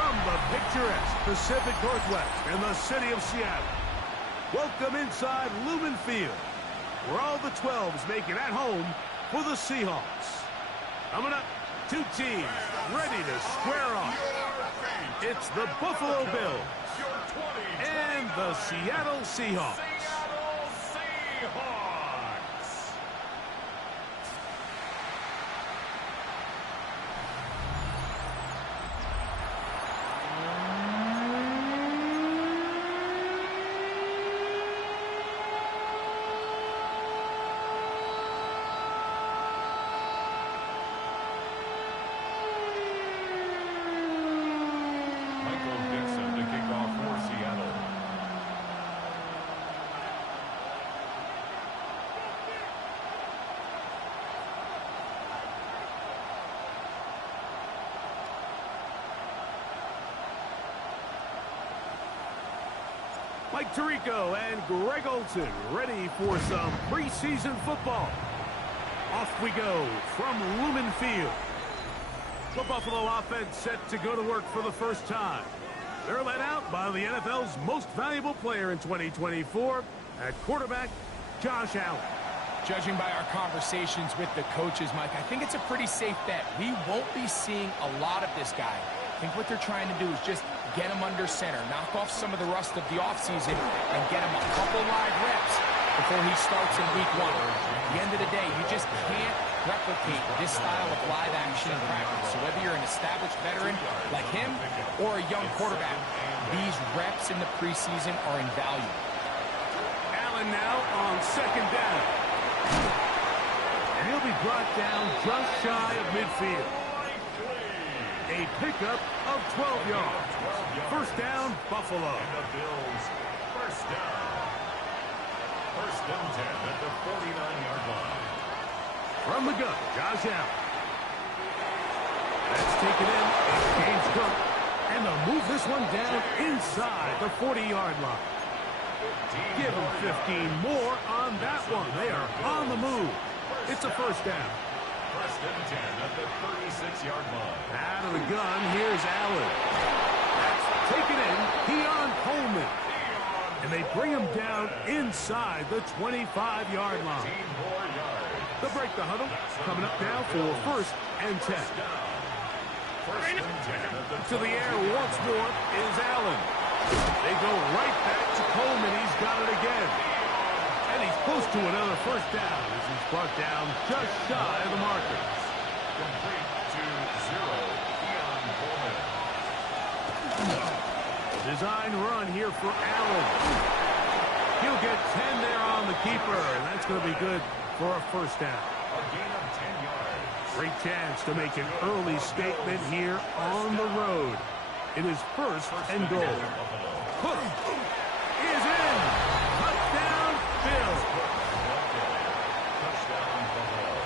From the picturesque Pacific Northwest in the city of Seattle, welcome inside Lumen Field, where all the 12s make it at home for the Seahawks. Coming up, two teams ready to square off. It's the Buffalo Bills and the Seattle Seahawks. Mike Tirico and Greg Olson ready for some preseason football. Off we go from Lumen Field. The Buffalo offense set to go to work for the first time. They're led out by the NFL's most valuable player in 2024 at quarterback, Josh Allen. Judging by our conversations with the coaches, Mike, I think it's a pretty safe bet. We won't be seeing a lot of this guy. I think what they're trying to do is just get him under center, knock off some of the rust of the offseason, and get him a couple live reps before he starts in week 1. At the end of the day, you just can't replicate this style of live action in practice. So whether you're an established veteran like him or a young quarterback, these reps in the preseason are invaluable. Allen now on second down. And he'll be brought down just shy of midfield. A pickup of 12 yards. First down, Buffalo. And the Bills, first down. First and 10 at the 49-yard line. From the gun, Josh Allen. That's taken in. James Cook. And they'll move this one down inside the 40-yard line. Give them 15 more on that one. They are on the move. It's a first down. First and 10 at the 36-yard line. Out of the gun, here's Allen. That's taken in. Keon Coleman. And they bring him down inside the 25-yard line. They'll break the huddle. Coming up now for first and 10. To the air once more is Allen. They go right back to Coleman. He's got it again. And he's close to another first down as he's brought down just shy of the marker. Complete to 0, Keon Coleman. Design run here for Allen. He'll get 10 there on the keeper, and that's going to be good for a first down. A gain of 10 yards. Great chance to make an early statement here on the road. It is first and goal. Hook is in. Touchdown, Bills.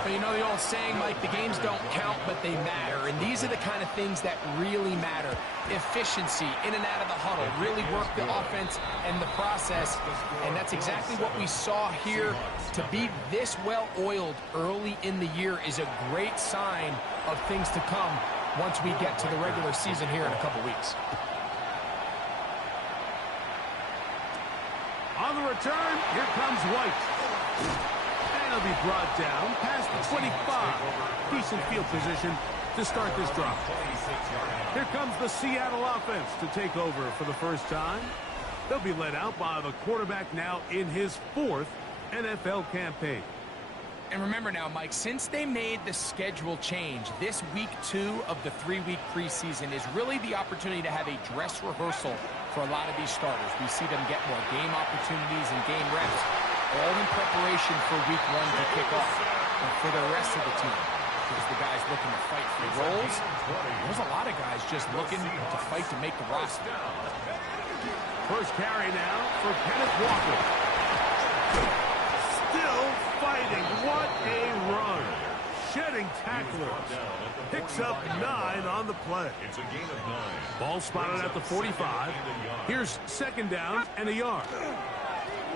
But you know the old saying, Mike, the games don't count, but they matter. And these are the kind of things that really matter. Efficiency, in and out of the huddle, really work the offense and the process. And that's exactly what we saw here. To be this well-oiled early in the year is a great sign of things to come once we get to the regular season here in a couple weeks. On the return, here comes White. And he'll be brought down past the 25. Decent field position to start this drive. Here comes the Seattle offense to take over for the first time. They'll be led out by the quarterback now in his 4th NFL campaign. And remember now, Mike, since they made the schedule change, this week 2 of the 3-week preseason is really the opportunity to have a dress rehearsal for a lot of these starters. We see them get more game opportunities and game reps, all in preparation for week 1 to kick off. And for the rest of the team, there's the guys looking to fight for roles. There's a lot of guys just looking to fight to make the roster. First carry now for Kenneth Walker. Still fighting. What a run. Shedding tacklers. Picks up 9 on the play. It's a gain of 9. Ball spotted at the 45. Here's second down and a yard.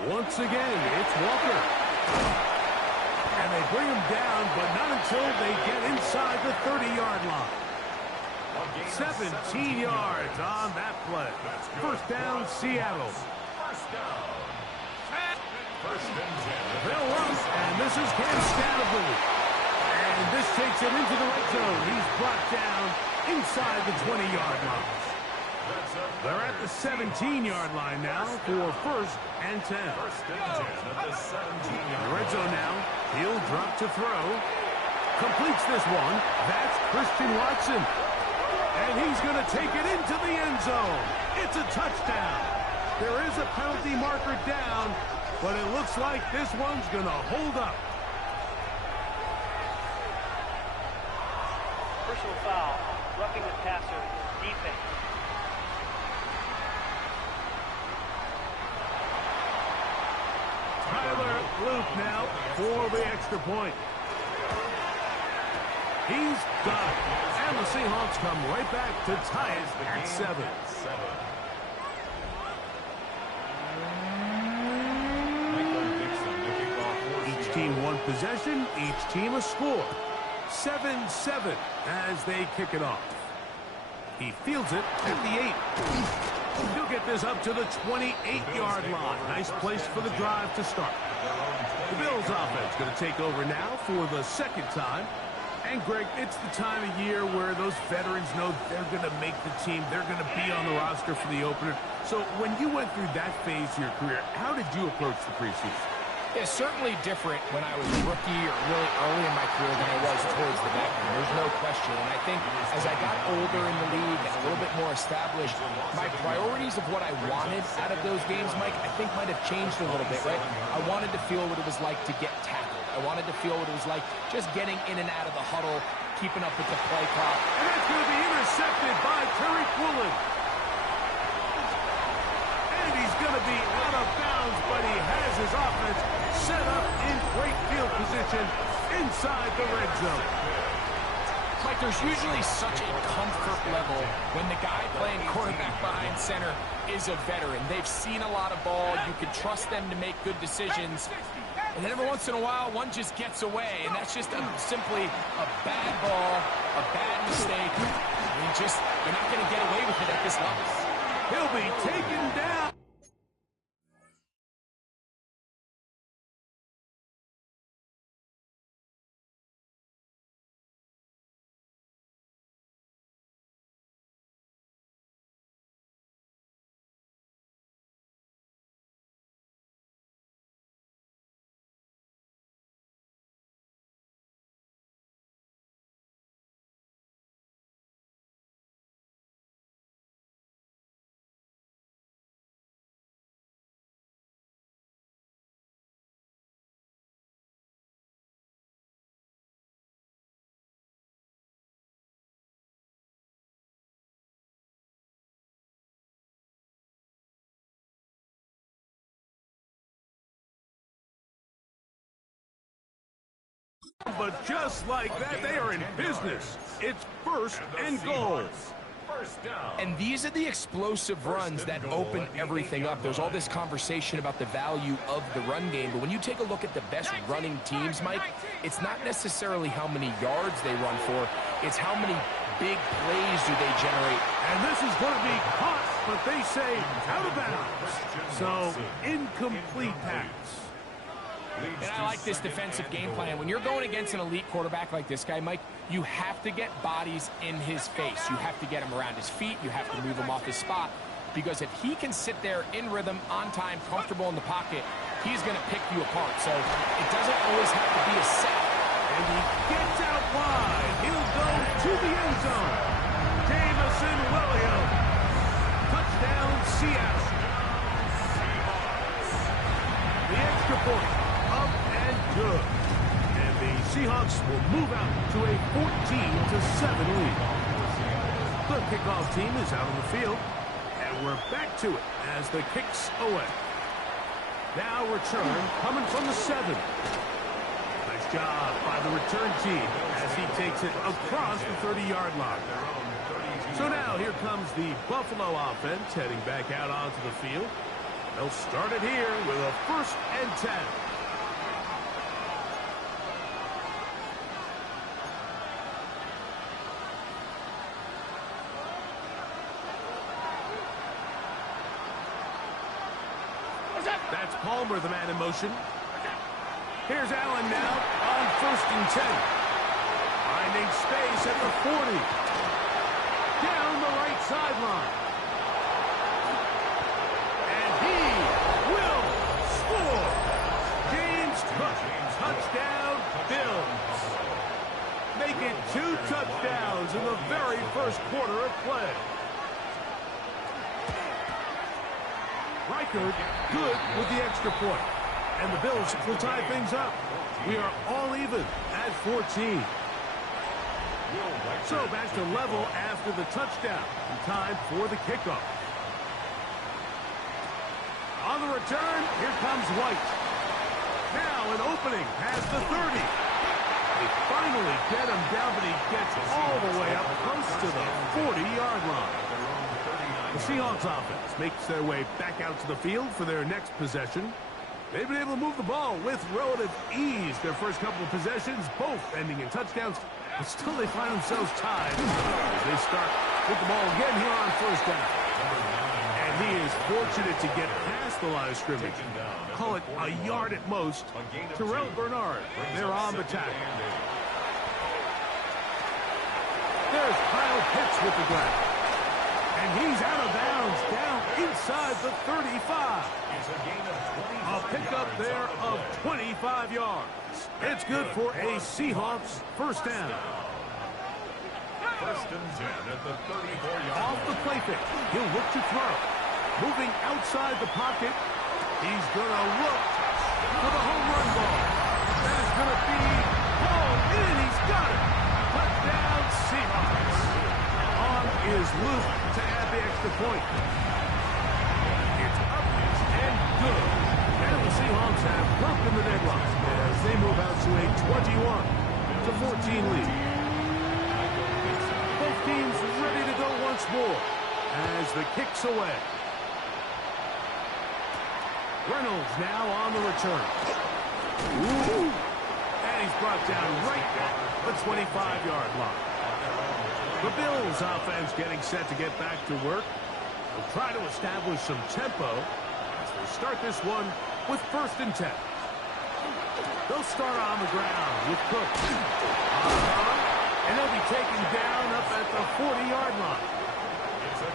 Once again, it's Walker. And they bring him down, but not until they get inside the 30-yard line. A 17 yards on that play. First down, Seattle. They'll run, and this is Cam Stanley. And this takes him into the red zone. He's brought down inside the 20-yard line. They're at the 17-yard line now for first and 10. The red zone now. He'll drop to throw. Completes this one. That's Christian Watson. And he's going to take it into the end zone. It's a touchdown. There is a penalty marker down, but it looks like this one's going to hold up. Personal foul, roughing the passer, defense. Tyler Luke now for the extra point. He's got it. And the Seahawks come right back to tie it at 7. Each team one possession, each team a score. 7-7 as they kick it off. He fields it at the 8. He'll get this up to the 28-yard line. Nice place for the drive to start. The Bills offense going to take over now for the second time. And, Greg, it's the time of year where those veterans know they're going to make the team. They're going to be on the roster for the opener. So when you went through that phase of your career, how did you approach the preseason? It's certainly different when I was a rookie or really early in my career than I was towards the back end. There's no question. And I think as I got older in the league and a little bit more established, my priorities of what I wanted out of those games, Mike, I think might have changed a little bit, right? I wanted to feel what it was like to get tackled. I wanted to feel what it was like just getting in and out of the huddle, keeping up with the play clock. And that's going to be intercepted by Tariq Woolen. And he's going to be out of bounds, but he has his offense set up in great field position inside the red zone. Mike, there's usually such a comfort level when the guy playing quarterback behind center is a veteran. They've seen a lot of ball. You can trust them to make good decisions. And then every once in a while, one just gets away, and that's just simply a bad ball, a bad mistake. You're not going to get away with it at this level. He'll be taken down. But just like that, they are in business. It's first and goal. And these are the explosive runs that open everything up. There's all this conversation about the value of the run game, but when you take a look at the best running teams, Mike, it's not necessarily how many yards they run for, it's how many big plays do they generate. And this is going to be caught, but they say out of bounds. So, incomplete pass. And I like this defensive game plan. When you're going against an elite quarterback like this guy, Mike, you have to get bodies in his face. You have to get him around his feet. You have to move him off his spot. Because if he can sit there in rhythm, on time, comfortable in the pocket, he's going to pick you apart. So it doesn't always have to be a set. And he gets out wide. He'll go to the end zone. Jamison Williams. Touchdown, Seattle. The extra point. Up and good. And the Seahawks will move out to a 14-7 lead. The kickoff team is out on the field. And we're back to it as the kicks away. Now return coming from the 7. Nice job by the return team as he takes it across the 30-yard line. So now here comes the Buffalo offense heading back out onto the field. They'll start it here with a 1st and 10. That's Palmer, the man in motion. Here's Allen now on 1st and 10. Finding space at the 40. Down the right sideline. And he will score. James Cook, touchdown, Bills. Make it 2 touchdowns in the very first quarter of play. Reichard, good with the extra point. And the Bills will tie things up. We are all even at 14. So back to level after the touchdown. And time for the kickoff. On the return, here comes White. Now an opening past the 30. They finally get him down, but he gets all the way up close to the 40-yard line. The Seahawks offense makes their way back out to the field for their next possession. They've been able to move the ball with relative ease their first couple of possessions, both ending in touchdowns, but still they find themselves tied as they start with the ball again here on 1st down. And he is fortunate to get past the line of scrimmage. Call it a yard at most. Terrell Bernard, they're on the tackle. There's Kyle Pitts with the grab. And he's out of bounds down inside the 35. A pickup there of 25 yards. It's good for a Seahawks 1st down. 1st and 10 at the 34-yard Off the play fake. He'll look to throw. Moving outside the pocket. He's going to look for the home run ball. That is going to be hauled in. He's got it. Touchdown Seahawks. On is Luke to add the extra point. It's up and good. And the Seahawks have broken the deadlock as they move out to a 21-14 lead. Both teams ready to go once more as the kick's away. Reynolds now on the return. Ooh. And he's brought down right at the 25-yard line. The Bills offense getting set to get back to work. They'll try to establish some tempo as they start this one with 1st and 10. They'll start on the ground with Cook. And they'll be taken down up at the 40-yard line.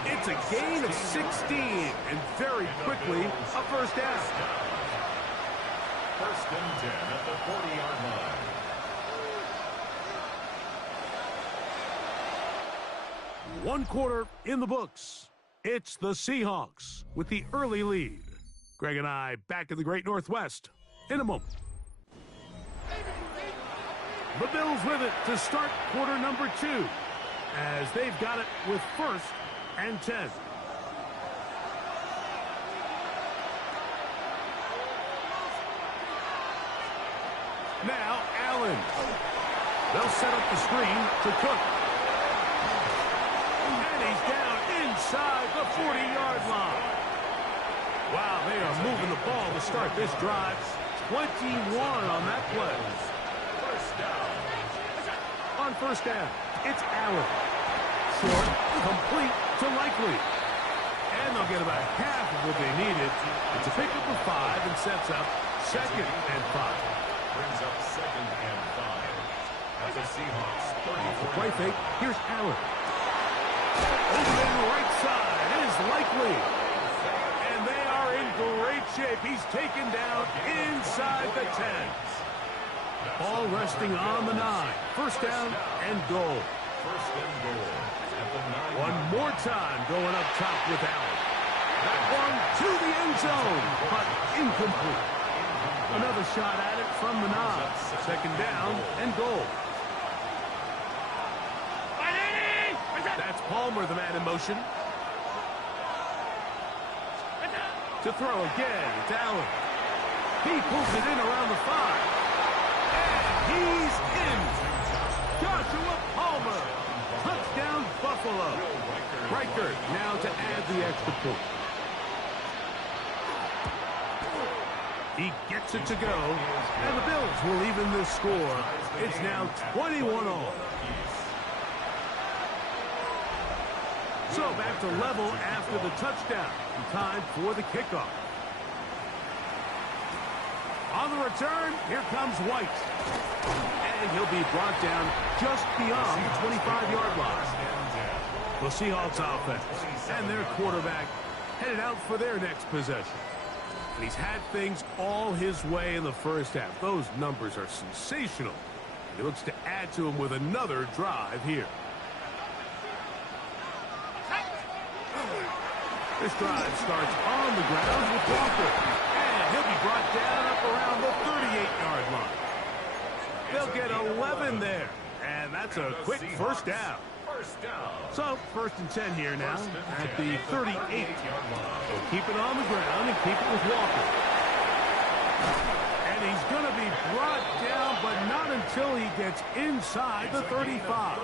It's a gain of 16, and very quickly, a 1st down. 1st and 10 at the 40-yard line. One quarter in the books. It's the Seahawks with the early lead. Greg and I back in the Great Northwest in a moment. The Bills with it to start quarter number 2 as they've got it with 1st and 10. Now Allen. They'll set up the screen to Cook. And he's down inside the 40-yard line. Wow, they are moving the ball to start this drive. 21 on that play. 1st down. On 1st down, it's Allen. Short, complete to Likely. And they'll get about half of what they needed. It's a pickup of 5 and sets up 2nd and 5. Brings up 2nd and 5. At the Seahawks 34. Play fake, here's Allen. Over in the right side is Likely. And they are in great shape. He's taken down inside the 10. Ball resting on the 9. 1st down and goal. 1st and goal. At the 9. One more time going up top with Allen. That one to the end zone, but incomplete. Another shot at it from the 9. 2nd down and goal. That's Palmer, the man in motion. To throw again, it's Allen. He pulls it in around the 5. And he's in. Joshua Palmer. Touchdown, Buffalo. Reichard now to add the extra point. He gets it to go. And the Bills will even this score. It's now 21-all. So back to level after the touchdown. Time for the kickoff. On the return, here comes White. And he'll be brought down just beyond the 25-yard line. The Seahawks offense and their quarterback headed out for their next possession. And he's had things all his way in the first half. Those numbers are sensational. He looks to add to them with another drive here. This drive starts on the ground with Walker. And he'll be brought down up around the 38-yard line. They'll get 11 there. And that's a quick first down. So, 1st and 10 here now at the 38. So keep it on the ground and keep it with Walker. And he's going to be brought down, but not until he gets inside the 35.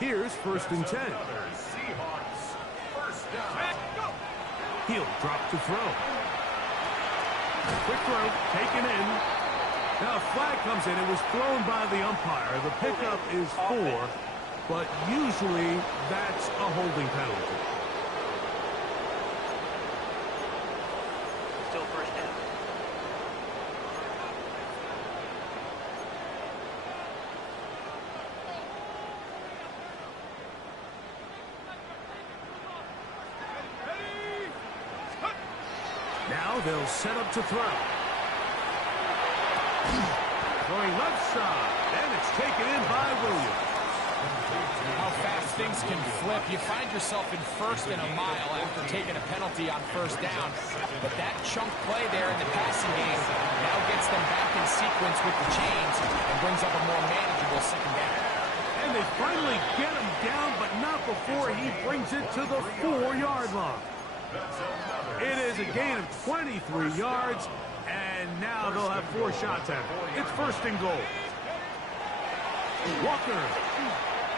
Here's 1st and 10. He'll drop to throw. Quick throw, taken in. Now a flag comes in. It was thrown by the umpire. The pickup is 4, but usually that's a holding penalty. Still first down. Now they'll set up to throw. Throwing left side, and it's taken in by Williams. How fast things can flip. You find yourself in 1st and a mile after taking a penalty on 1st down. But that chunk play there in the passing game now gets them back in sequence with the chains and brings up a more manageable 2nd down. And they finally get him down, but not before he brings it to the 4-yard line. It is a gain of 23 yards, and now they'll have 4 shots at it. It's 1st and goal. Walker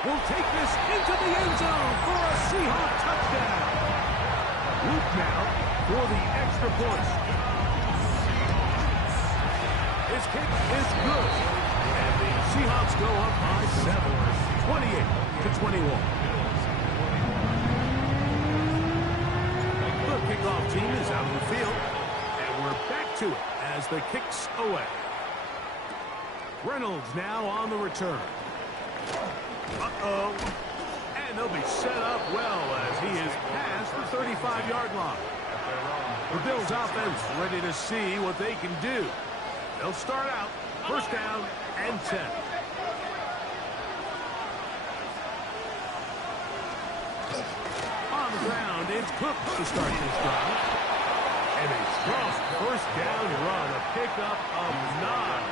will take this into the end zone for a Seahawk touchdown. Luke now for the extra point. His kick is good, and the Seahawks go up by 7, 28-21. The kickoff team is out of the field, and we're back to it as the kick's away. Reynolds now on the return. And they'll be set up well as he is past the 35-yard line. The Bills offense ready to see what they can do. They'll start out 1st down and 10. On the ground, it's Cook to start this drive. And a strong 1st down run, a pickup of 9,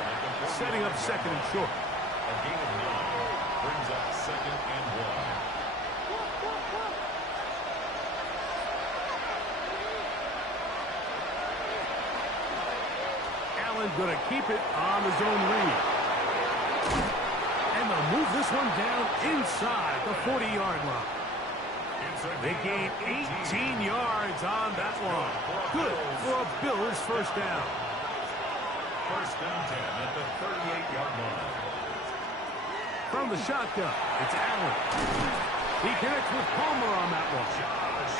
setting up 2nd and short. A gain of 9 brings up 2nd and 1. Allen going to keep it on the zone read. And they'll move this one down inside the 40-yard line. They gain 18 yards on that one. Good for a Bills 1st down. 1st and 10 at the 38-yard line. From the shotgun, it's Allen. He connects with Palmer on that one.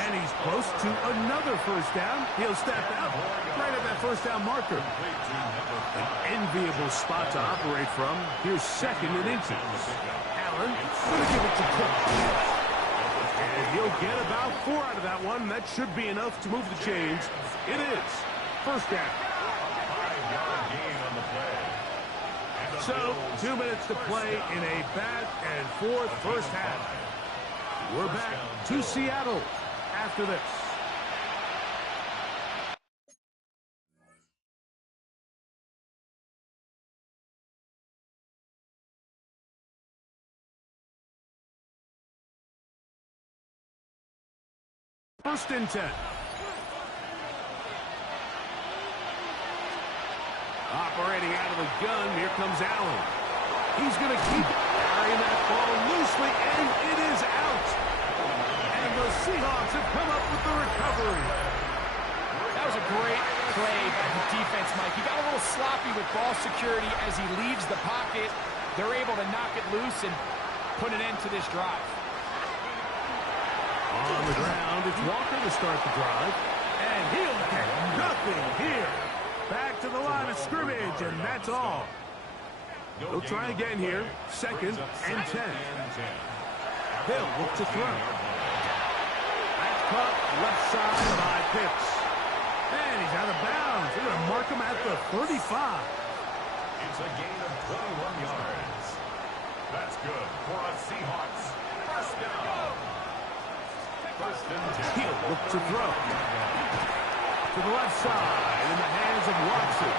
And he's close to another 1st down. He'll step out right at that 1st down marker. An enviable spot to operate from. Here's 2nd and inches. Allen going to give it to Cook. And he'll get about 4 out of that one. That should be enough to move the chains. It is 1st down. 5-yard gain on the play. So, 2 minutes to play in a back and forth 1st half. We're back to Seattle after this. First and 10. Operating out of the gun, here comes Allen. He's going to keep carrying that ball loosely, and it is out. And the Seahawks have come up with the recovery. That was a great play by the defense, Mike. He got a little sloppy with ball security as he leaves the pocket. They're able to knock it loose and put an end to this drive. On the ground, it's Walker to start the drive. And he'll get nothing here. Back to the line of scrimmage, and that's all. They'll try again here. 2nd and 10. Hill look to throw. That's caught left side by Pitts. And he's out of bounds. They're going to mark him at the 35. It's a gain of 21 yards. That's good for a Seahawks first down. 1st and 10. Hill look to throw. To the left side in the hands of Watson.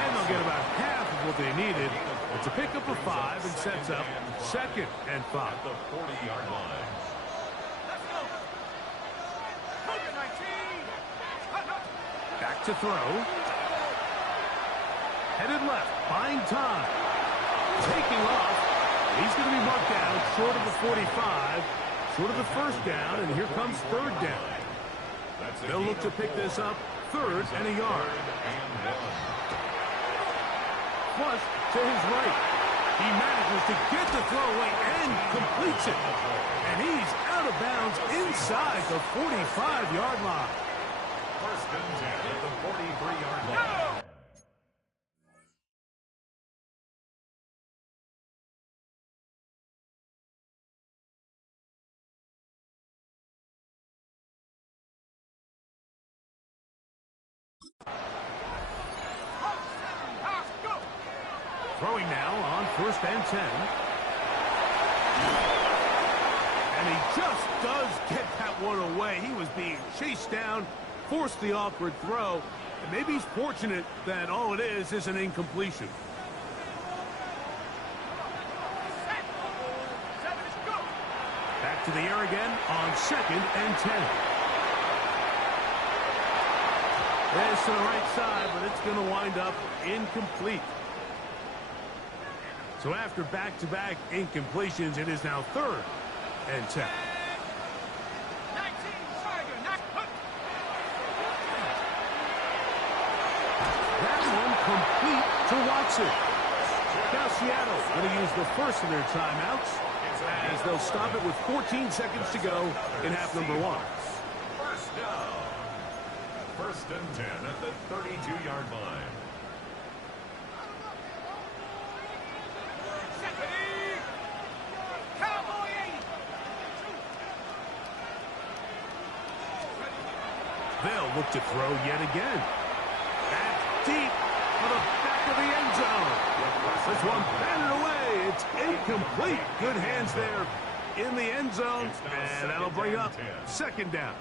And they'll get about half of what they needed. It's a pickup of 5 and sets up 2nd and 5. At the 40-yard line. Back to throw. Headed left, buying time. Taking off. He's going to be marked down short of the 45, short of the 1st down, and here comes 3rd down. They'll look to pick this up 3rd and a yard. Flush to his right. He manages to get the throwaway and completes it. And he's out of bounds inside the 45-yard line. 1st and 10 at the 43-yard line. Throwing now on 1st and 10. And he just does get that one away. He was being chased down, forced the awkward throw. And maybe he's fortunate that all it is an incompletion. Back to the air again on 2nd and 10. This to the right side, but it's going to wind up incomplete. So after back-to-back incompletions, it is now 3rd and 10. That one complete to Watson. Now Seattle going to use the first of their timeouts as they'll stop it with 14 seconds to go in half number 1. First down. 1st and 10 at the 32-yard line. They'll look to throw yet again. That's deep for the back of the end zone. This one batted away. It's incomplete. Good hands there in the end zone. And that'll bring up 2nd down.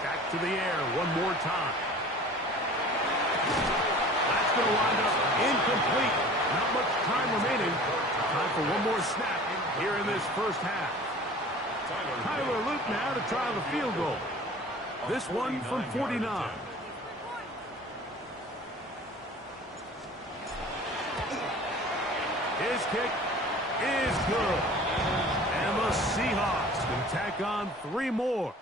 Back to the air one more time. That's going to wind up incomplete. Not much time remaining. Time for one more snap here in this 1st half. Tyler Luke now to try the field goal. This one from 49. His kick is good. And the Seahawks can tack on 3 more,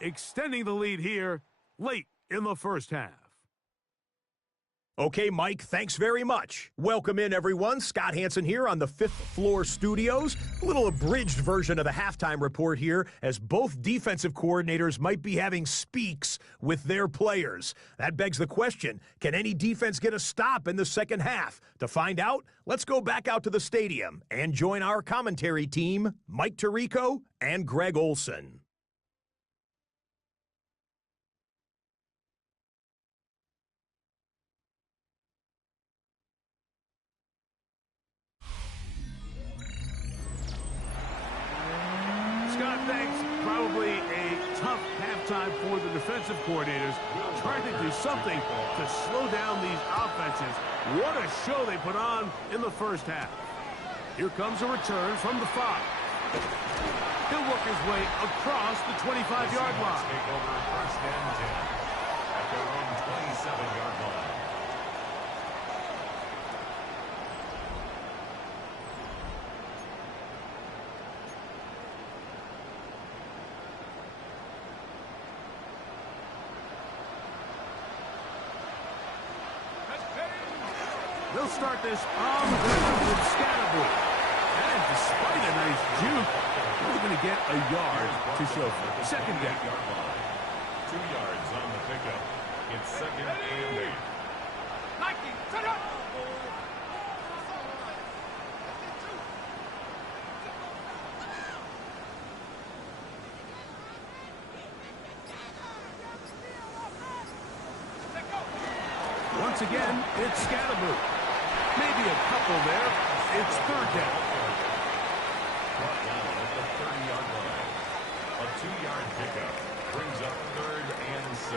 extending the lead here late in the 1st half. Okay, Mike, thanks very much. Welcome in, everyone. Scott Hansen here on the 5th floor studios. A little abridged version of the halftime report here, as both defensive coordinators might be having speaks with their players. That begs the question, can any defense get a stop in the 2nd half? To find out, let's go back out to the stadium and join our commentary team, Mike Tirico and Greg Olson. Scott, thanks. Probably a tough halftime for the defensive coordinators, trying to do something to slow down these offenses. What a show they put on in the 1st half. Here comes a return from the 5. He'll work his way across the 25-yard line. Take over 1st and 10 at their own 27-yard line. They'll start this on the ground with Scatterboard. Despite a nice juke, we're going to get a yard to show for it. Second down. 2 yards on the pickup. It's second and 8. Once again, it's Scatterboo. Maybe a couple there. It's third down. Brought down at the 30-yard line. A 2-yard pickup brings up third and 6.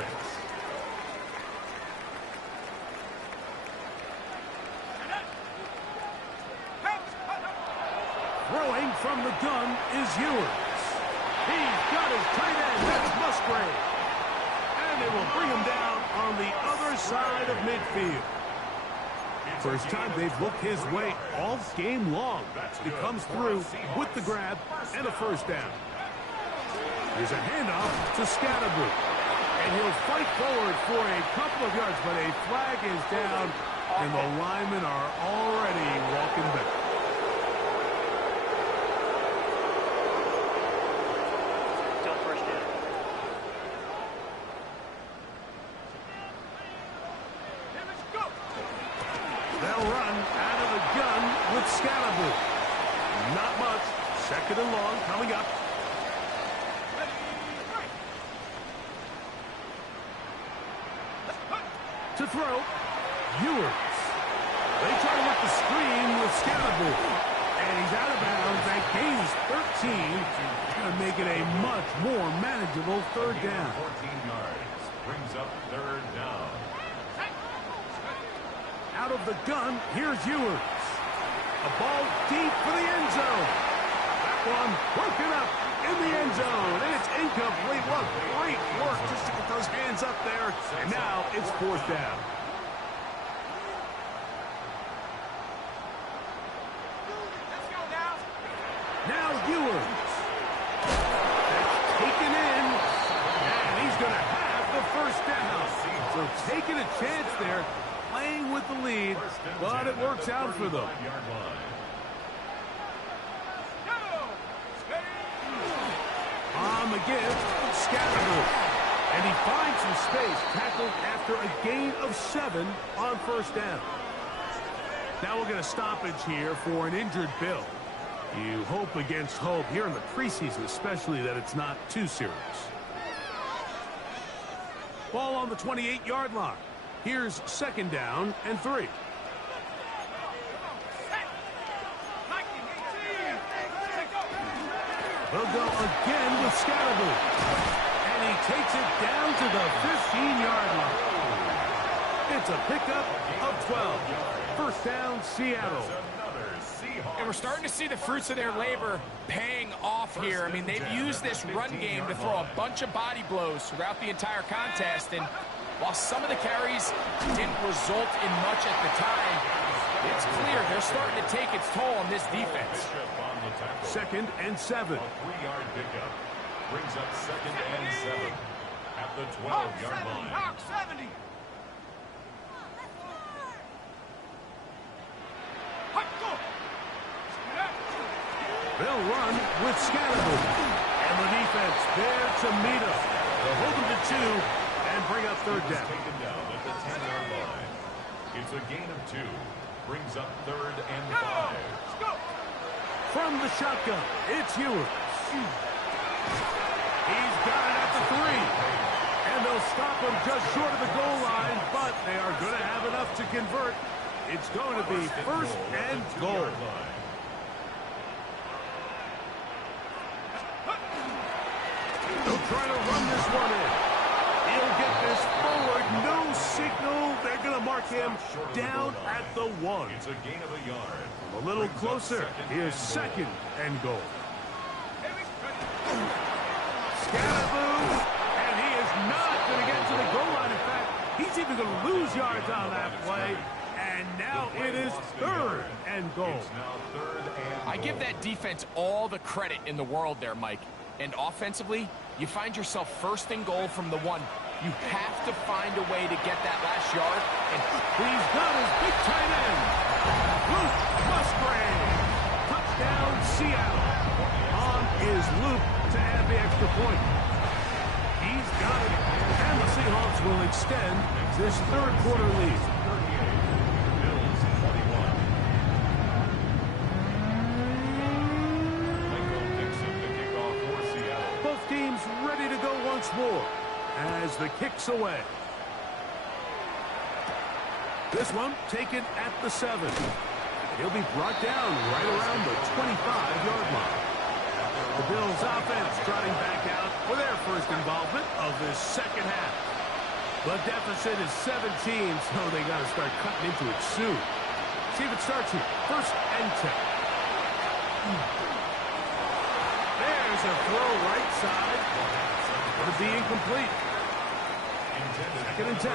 Throwing from the gun is Ewers. He's got his tight end. That's Musgrave. And they will bring him down on the other side of midfield. First time they've looked his way all game long. He comes through with the grab and a first down. Here's a handoff to Scatterboo. And he'll fight forward for a couple of yards, but a flag is down, and the linemen are already walking back. Still first down. They'll run out of the gun with Scatterboo. Not much. Second and long coming up. To throw, Ewers. They try to work the screen with Scatterboo. And he's out of bounds. That gains 13. Going to make it a much more manageable third down. 14 yards brings up third down. Out of the gun, here's Ewers. A ball deep for the end zone. That one broken up in the end zone, and it's incomplete. What great work just to get those hands up there. And now it's fourth down. Now Ewers. That's taken in, and he's going to have the first down. So taking a chance there, playing with the lead, but it works out for them. On the give, Scatterboo. And he finds some space, tackled after a gain of 7 on first down. Now we'll get a stoppage here for an injured Bill. You hope against hope here in the preseason, especially that it's not too serious. Ball on the 28-yard line. Here's second down and 3. They'll go again with Scatterboo. And he takes it down to the 15-yard line. It's a pickup of 12. First down, Seattle. And we're starting to see the fruits of their labor paying off here. I mean, they've used this run game to throw a bunch of body blows throughout the entire contest. And while some of the carries didn't result in much at the time, it's clear they're starting to take its toll on this defense. Second and 7. A 3-yard pickup brings up second and 7 at the 12-yard line. Hawk 70. They'll run with Scatterboo. And the defense there to meet him. They'll hold him to 2 and bring up third down. Taken down at the 10-yard line. It's a gain of 2. Brings up third and 5. From the shotgun, it's Ewers. He's got it at the 3. And they'll stop him just short of the goal line, but they are going to have enough to convert. It's going to be first and goal. They'll try to run this one in. He'll get this forward. No signal. They're going to mark him down at the 1. It's a gain of a yard. A little closer. Here's second and goal. Scatterboo. And he is not going to get to the goal line. In fact, he's even going to lose yards on that play. And now it is third and goal. I give that defense all the credit in the world there, Mike. And offensively, you find yourself first and goal from the 1. You have to find a way to get that last yard. And he's got his big tight end, Luke Musgrave. Touchdown. down Seattle. On is Luke to add the extra point. He's got it. And the Seahawks will extend this third quarter lead. Bills 21. Dixon to kick off for Seattle. Both teams ready to go once more as the kick's away. This one taken at the 7. He'll be brought down right around the 25-yard line. The Bills offense trotting back out for their first involvement of this second half. The deficit is 17, so they got to start cutting into it soon. See if it starts here. First and 10. There's a throw right side. Going to be incomplete. Second and 10.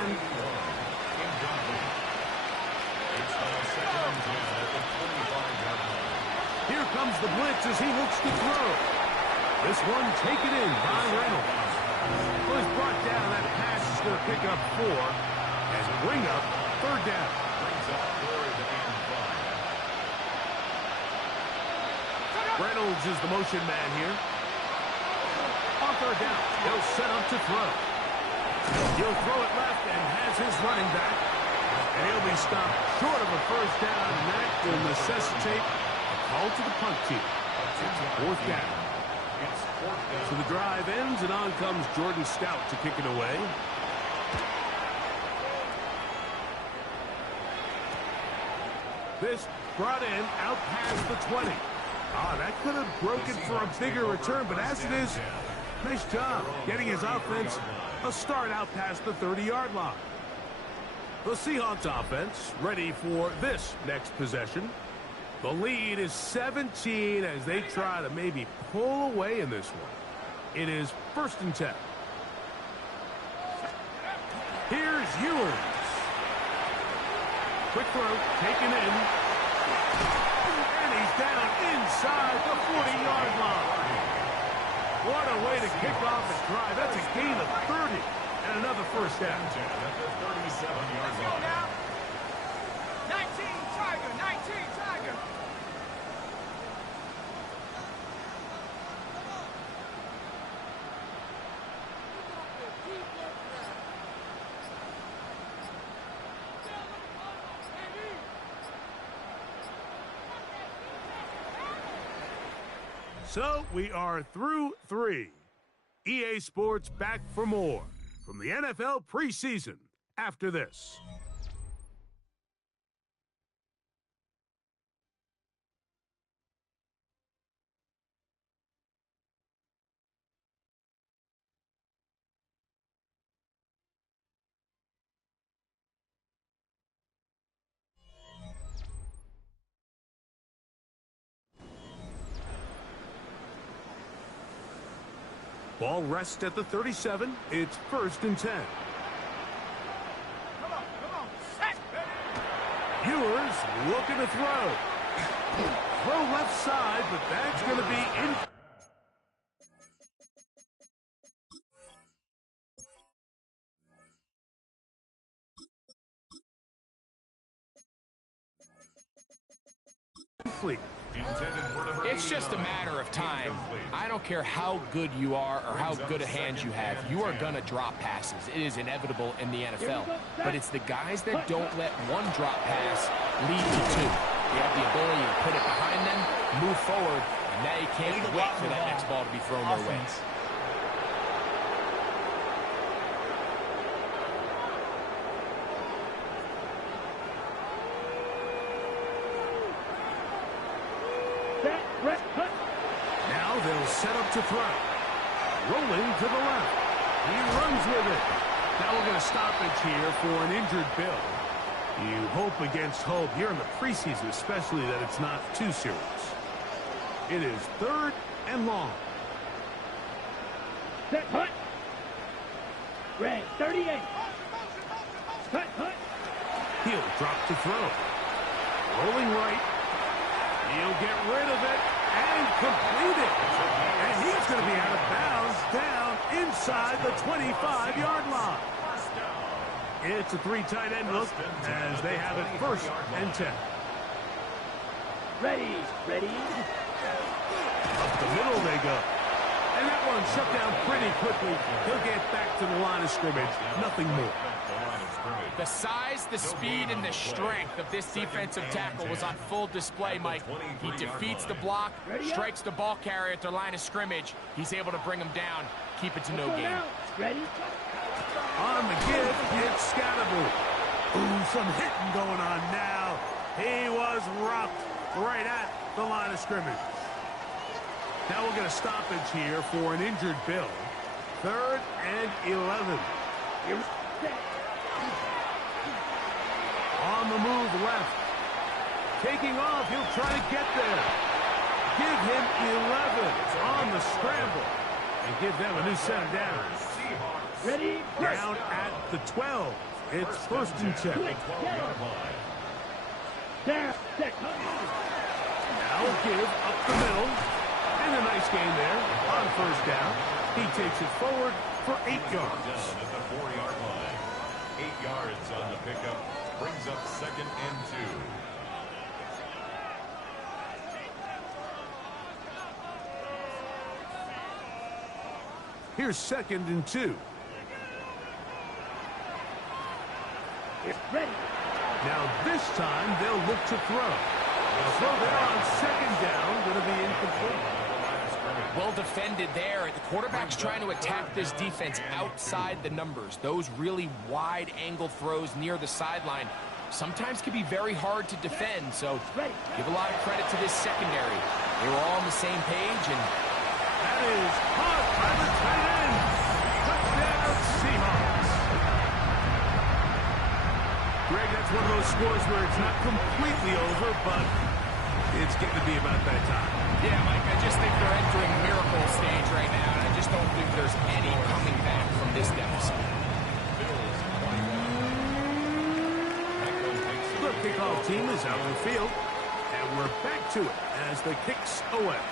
Here comes the blitz as he looks to throw. This one taken in by Reynolds. Well, he's brought down. That pass is going to pick up 4 and bring up third down. Reynolds is the motion man here. On third down, he'll set up to throw. He'll throw it left and has his running back. And he'll be stopped short of a first down, and that will necessitate a call to the punt team. Fourth down. So the drive ends, and on comes Jordan Stout to kick it away. This brought in out past the 20. That could have broken for a bigger return, but as it is, nice job getting his offense a start out past the 30-yard line. The Seahawks offense ready for this next possession. The lead is 17 as they try to maybe pull away in this one. It is first and 10. Here's Ewers. Quick throw, taken in. And he's down inside the 40-yard line. What a way to kick off a drive. That's a gain of 30 and another first down. 37 yards on. 19 Tiger, 19 Tiger. So we are through 3. EA Sports back for more from the NFL preseason after this. Ball rests at the 37. It's first and 10. Come on, set. Ewers looking to throw. Throw left side, but that's going to be in. Complete. It's just a matter of time. I don't care how good you are or how good a hand you have. You are going to drop passes. It is inevitable in the NFL. But it's the guys that don't let one drop pass lead to 2. They have the ability to put it behind them, move forward, and now you can't wait for that next ball to be thrown their way. Now they'll set up to throw. Rolling to the left. He runs with it. Now we're going to stoppage here for an injured Bill. You hope against hope here in the preseason, especially that it's not too serious. It is third and long. Set, hut. Red, 38. Cut, hut. He'll drop to throw. Rolling right. He'll get rid of it and complete it. And he's going to be out of bounds down inside the 25-yard line. It's a 3 tight end look as they have it first and 10. Ready. Up the middle they go. And that one shut down pretty quickly. He'll get back to the line of scrimmage. Nothing more. The size, the speed, and the strength of this defensive tackle was on full display, Mike. He defeats the block, strikes the ball carrier at their line of scrimmage. He's able to bring him down, keep it to no gain. Ready. On the give, it's Scatterboot. Ooh, some hitting going on now. He was rocked right at the line of scrimmage. Now we'll get a stoppage here for an injured Bill. 3rd and 11. On the move left. Taking off, he'll try to get there. Give him 11 on the scramble. And give them a new set of downs. Ready. Down at the 12. It's 1st and 10. There. Now give up the middle. And a nice gain there on 1st down. He takes it forward for 8 yards. At the 4-yard line. 8 yards on the pickup. Brings up 2nd and 2. Here's 2nd and 2. It's ready. Now this time they'll look to throw. So they're on 2nd down, going to be incomplete. Well defended there. The quarterback's trying to attack this defense outside the numbers. Those really wide angle throws near the sideline sometimes can be very hard to defend. So give a lot of credit to this secondary. They were all on the same page, and that is caught by the tight end. Touchdown Seahawks. Greg, that's one of those scores where it's not completely over, but it's getting to be about that time. Yeah, Mike, I just think they're entering miracle stage right now, and I just don't think there's any coming back from this deficit. The kickoff team is out in the field, and we're back to it as the kicks away.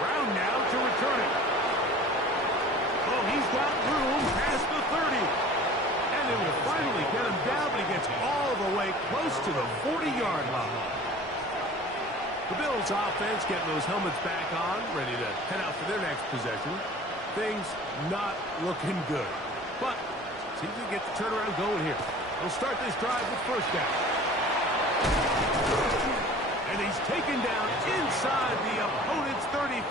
Brown now to return it. Oh, he's got room past the 30. And they will finally get him down, but he gets all the way close to the 40-yard line. The Bills offense getting those helmets back on, ready to head out for their next possession. Things not looking good. But see if we get the turnaround going here. We'll start this drive with 1st down. And he's taken down inside the opponent's 35.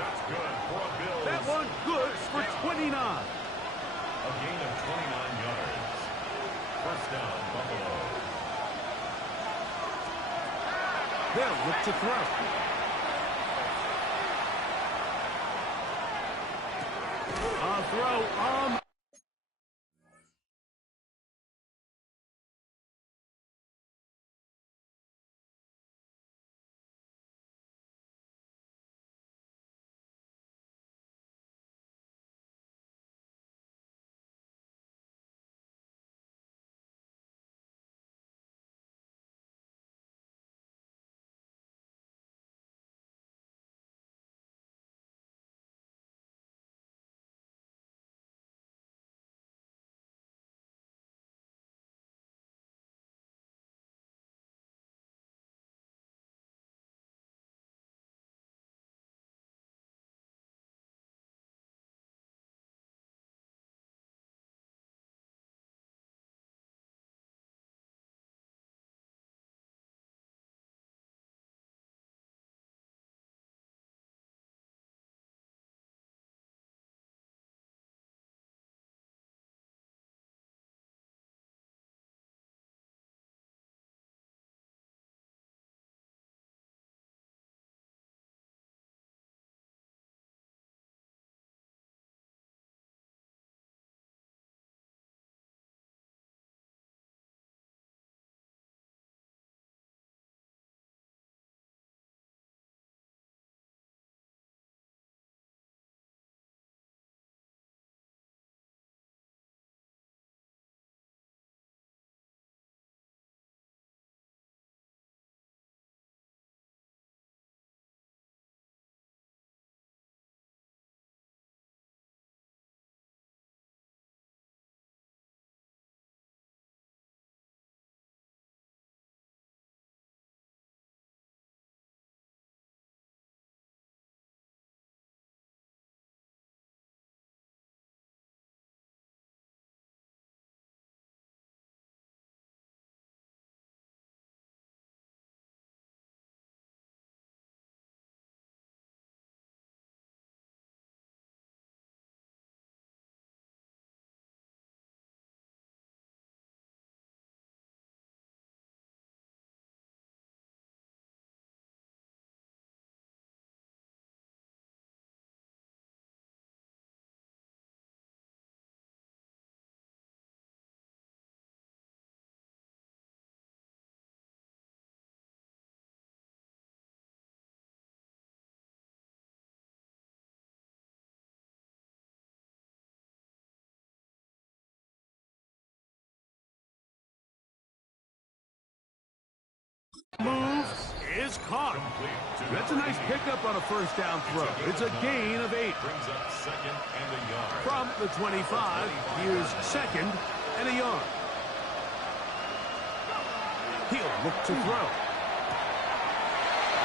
That's good for a Bills. That one good for 29. A gain of 29 yards. 1st down, Buffalo. They'll look to throw. A throw on caught. That's a nice pickup on a first down throw. It's a gain of 8. Brings up second and a yard. From the 25, here's second and a yard. He'll look to throw.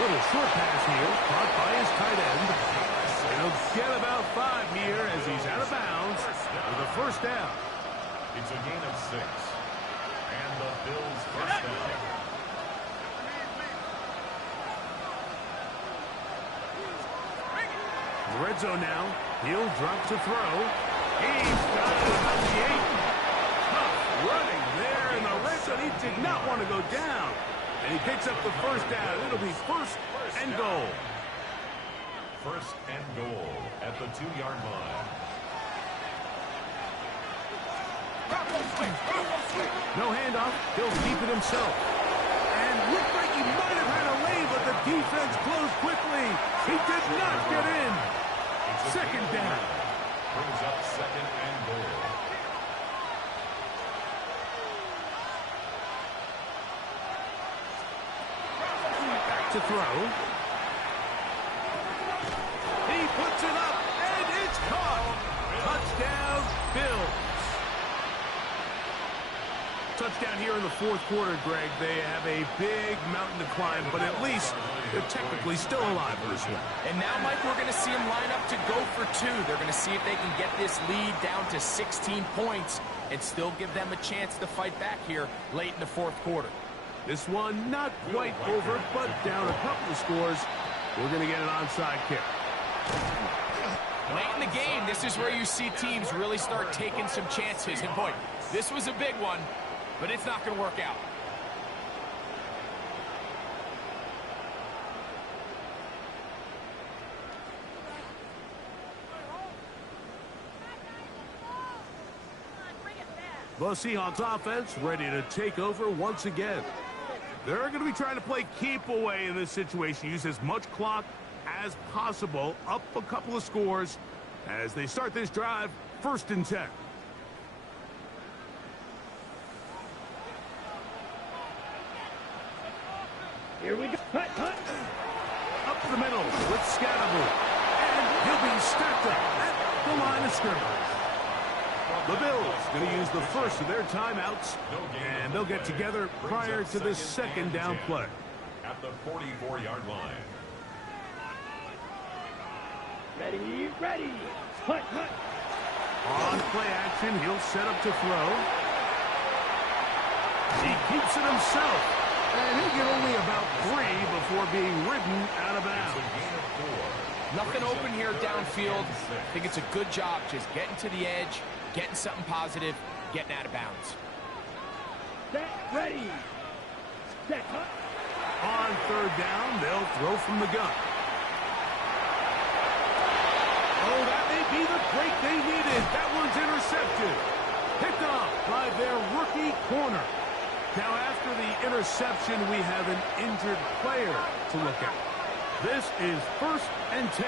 Little short pass here, caught by his tight end. And he'll get about 5 here as he's out of bounds for the first down. It's a gain of 6. And the Bills first down. The red zone now. He'll drop to throw. He's got it about the 8. Tough running there in the red zone. He did not want to go down. And he picks up the first down. It'll be first and goal. First and goal at the 2-yard line. No handoff. He'll keep it himself. And looked like he might have had a lane, but the defense closed quickly. He did not get in. Second down. Brings up second and goal. Back to throw. He puts it up, and it's caught. Touchdown, Bills. Touchdown here in the fourth quarter, Greg. They have a big mountain to climb, but at least they're technically still alive in this one. And now, Mike, we're going to see them line up to go for 2. They're going to see if they can get this lead down to 16 points and still give them a chance to fight back here late in the fourth quarter. This one not quite over, but down a couple of scores. We're going to get an onside kick. Late in the game, this is where you see teams really start taking some chances. And, boy, this was a big one, but it's not going to work out. The Seahawks offense ready to take over once again. They're going to be trying to play keep away in this situation. Use as much clock as possible. Up a couple of scores as they start this drive. First and 10. Here we go. Hut, hut. Up the middle with Scatterable. And he'll be stacked up at the line of scrimmage. The Bills going to use the first of their timeouts, and they'll get together prior to this second down play. At the 44-yard line. Ready, ready. Hut, hut. On play action, he'll set up to throw. He keeps it himself, and he'll get only about 3 before being ridden out of bounds. Nothing open here downfield. I think it's a good job just getting to the edge, getting something positive, getting out of bounds. Set, ready. Set, hut. On third down, they'll throw from the gun. Oh, that may be the break they needed. That one's intercepted. Picked off by their rookie corner. Now, after the interception, we have an injured player to look at. This is first and 10.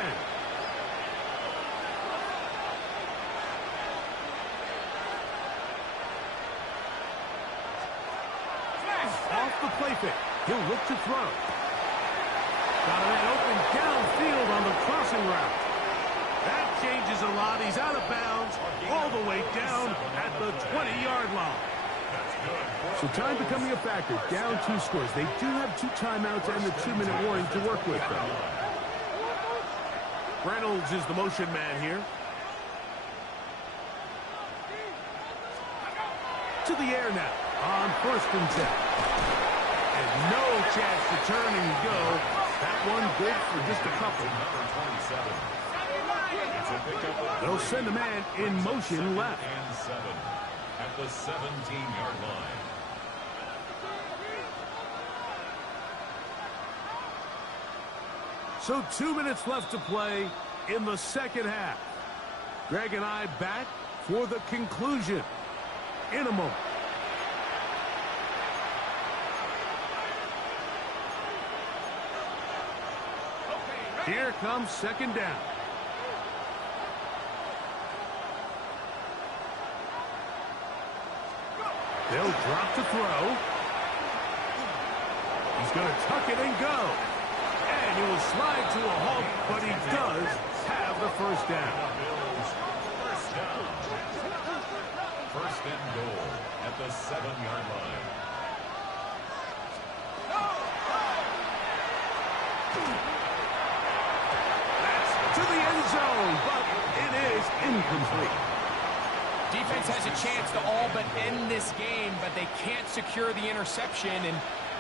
Off the play fake. He'll look to throw. Got a man open downfield on the crossing route. That changes a lot. He's out of bounds all the way down at the 20-yard line. So time becoming a factor. Down 2 scores. They do have 2 timeouts and the 2-minute warning to work with them. Reynolds is the motion man here. To the air now on first and 10. And no chance to turn and go. That one good for just a couple. They'll send a man in motion left. And 7 at the 17-yard line. So 2 minutes left to play in the second half. Greg and I back for the conclusion in a moment. Here comes second down. They'll drop to throw. He's going to tuck it and go. And he will slide to a halt, but he does have the first down. First down. First and goal at the 7-yard line. That's to the end zone, but it is incomplete. Defense has a chance to all but end this game, but they can't secure the interception, and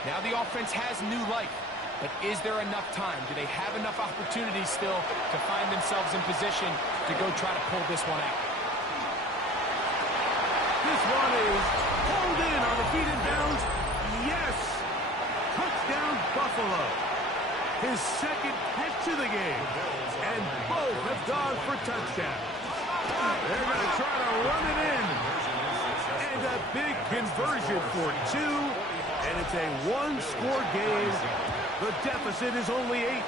now the offense has new life. But is there enough time? Do they have enough opportunities still to find themselves in position to go try to pull this one out? This one is pulled in on the feet and downs. Yes! Touchdown, Buffalo. His second catch of the game. And both have gone for touchdown. They're going to try to run it in. And a big conversion for two. And it's a one-score game. The deficit is only 8.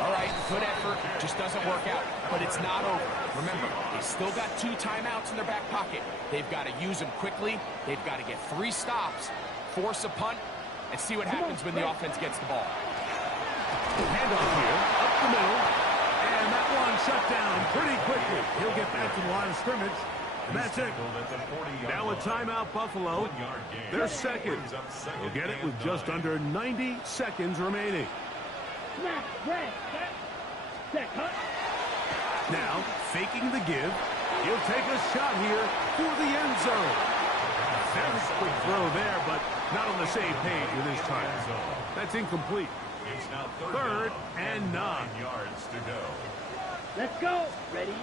All right, good effort. Just doesn't work out. But it's not over. Remember, they still got 2 timeouts in their back pocket. They've got to use them quickly. They've got to get 3 stops, force a punt, and see what happens when the offense gets the ball. Handoff here, up the middle. And that one shut down pretty quickly. He'll get back to the line of scrimmage. And that's it. Now a timeout, Buffalo. They're second. They'll get it with just under 90 seconds remaining. Now, faking the give. He'll take a shot here for the end zone. Very quick throw there, but not on the same page with his time. That's incomplete. It's now Third and 9 yards to go. Let's go. Ready?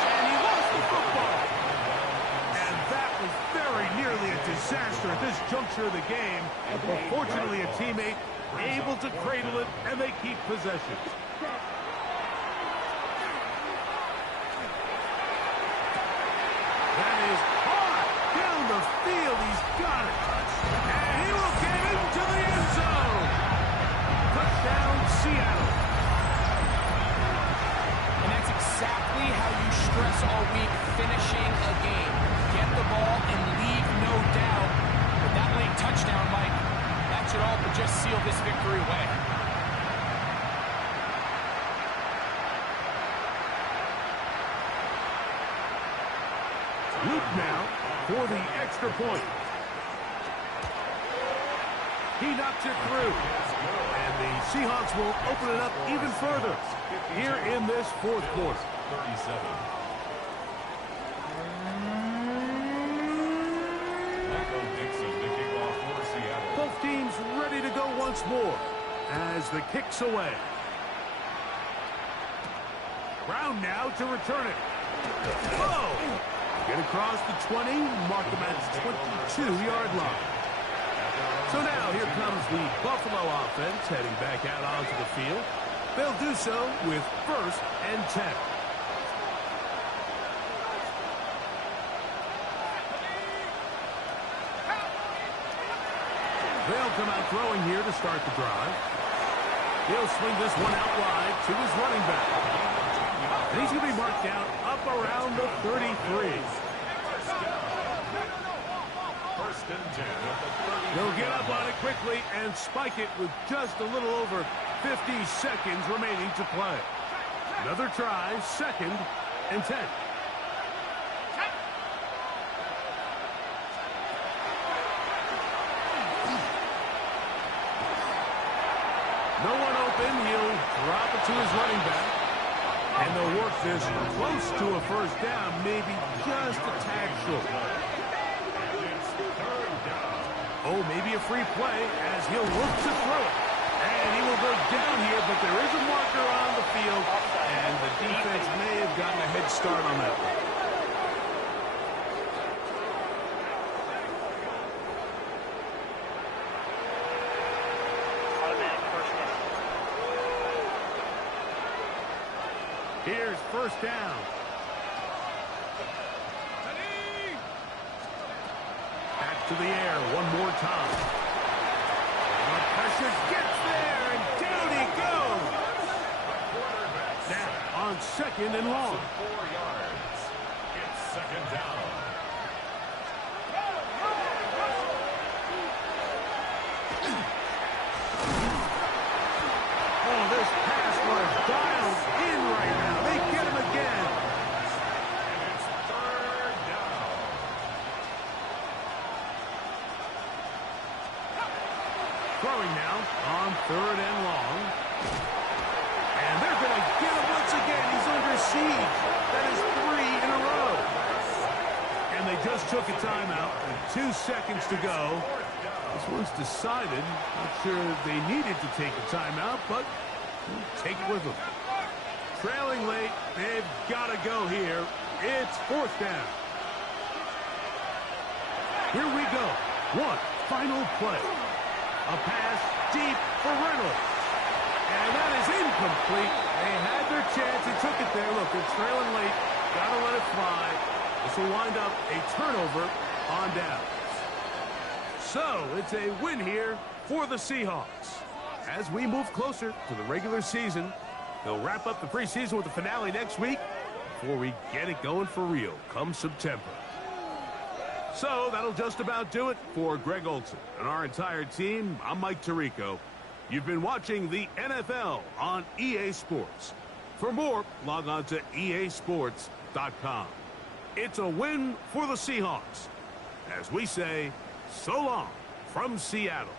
And he lost the football. And that was very nearly a disaster at this juncture of the game. But fortunately, a teammate able to cradle it, and they keep possession. That is hard down the field. He's got it. And he will get into the end zone. Touchdown, Seattle. And that's exactly how you stress all week finishing a game. Get the ball and leave no doubt. But that late touchdown, Mike, that should all but just seal this victory away. Luke now for the extra point. He knocks it through. And the Seahawks will open it up even further here in this fourth quarter. 37. Dixon to kick off for Seattle. Both teams ready to go once more as the kick's away. Brown now to return it. Oh! Get across the 20, mark them at the 22-yard line. So now here comes the Buffalo offense heading back out onto the field. They'll do so with 1st and 10. They'll come out throwing here to start the drive. He'll swing this one out wide to his running back. And he's going to be marked down up around the 33. First and 10 at the 30. He'll get up on it quickly and spike it with just a little over 50 seconds remaining to play. Another try, 2nd and 10. No one open. He'll drop it to his running back. And they'll work this close to a first down, maybe just a tad short. Oh, maybe a free play as he'll look to throw it. And he will go down here, but there is a marker on the field, and the defense may have gotten a head start on that one. Automatic first down. Here's first down. Back to the air one more time. And the pressure gets there, and down he goes. Now on 2nd and long. 4 yards. It's 2nd down. throwing now on 3rd and long. And they're going to get him once again. He's under siege. That is 3 in a row. And they just took a timeout with 2 seconds to go. This one's decided. Not sure they needed to take a timeout, but take it with them. Trailing late. They've got to go here. It's 4th down. Here we go. One final play. A pass deep for Reynolds. And that is incomplete. They had their chance. They took it there. Look, they're trailing late. Got to let it fly. This will wind up a turnover on downs. So, it's a win here for the Seahawks. As we move closer to the regular season, they'll wrap up the preseason with the finale next week before we get it going for real come September. So, that'll just about do it for Greg Olson and our entire team. I'm Mike Tirico. You've been watching the NFL on EA Sports. For more, log on to easports.com. It's a win for the Seahawks. As we say, so long from Seattle.